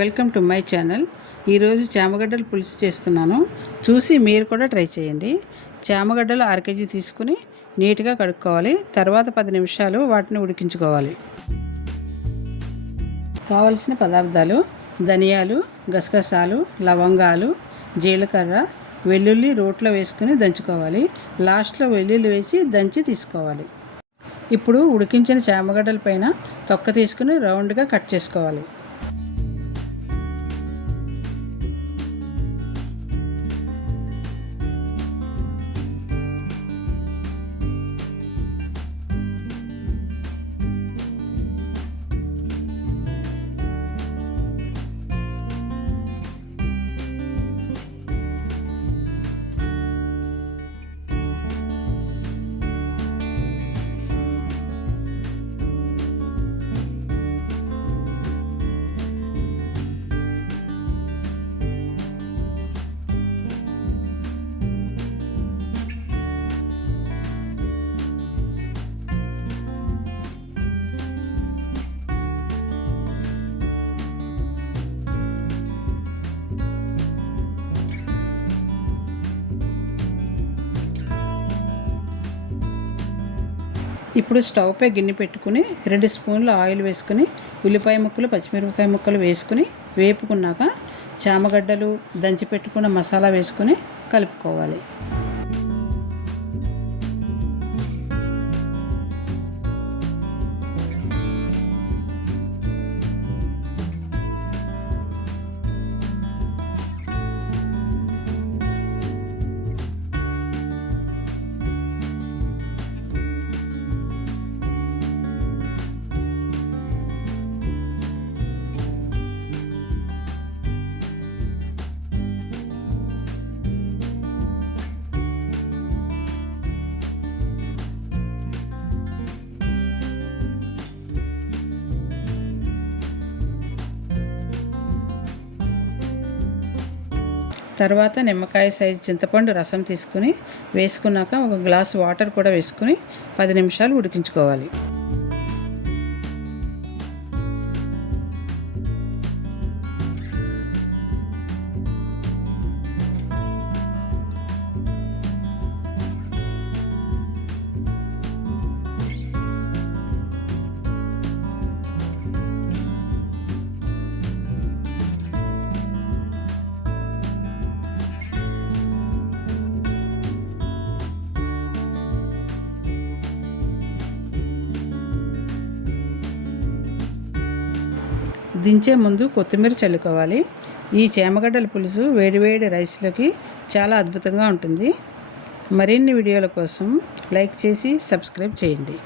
Welcome to my channel. ఈరోజు చామగడ్డలు పులుసు చేస్తున్నాను. చూసి మీరు కూడా ట్రై చేయండి. చామగడ్డలు 1/2 కేజీ తీసుకుని నీట్గా కడుక్కోవాలి. తర్వాత 10 నిమిషాలు వాటిని ఉడికించుకోవాలి. కావలసిన పదార్థాలు: ధనియాలు, గసగసాలు, లవంగాలు, జీలకర్ర, వెల్లుల్లి రోట్లో వేసుకుని దంచుకోవాలి. లాస్ట్లో వెల్లుల్లి వేసి దంచి తీసుకోవాలి. ఇప్పుడు ఉడికించిన చామగడ్డల పైన తొక్క తీసుకుని రౌండ్గా కట్ చేసుకోవాలి. ఇప్పుడు స్టవ్ పై గిన్నె పెట్టుకుని 2 స్పూన్ల ఆయిల్ వేసుకుని ఉల్లిపాయ ముక్కలు, పచ్చిమిరపకాయ ముక్కలు వేసుకుని వేపుకున్నాక చామగడ్డలు, దంచి పెట్టుకున్న మసాలా వేసుకుని కలుపుకోవాలి. తర్వాత నిమ్మకాయ సైజు చింతపండు రసం తీసుకుని వేసుకున్నాక 1 గ్లాసు వాటర్ కూడా వేసుకుని 10 నిమిషాలు ఉడికించుకోవాలి. దించే ముందు కొత్తిమీర చల్లుకోవాలి. ఈ చామగడ్డల పులుసు వేడివేడి రైస్లోకి చాలా అద్భుతంగా ఉంటుంది. మరిన్ని వీడియోల కోసం లైక్ చేసి సబ్స్క్రైబ్ చేయండి.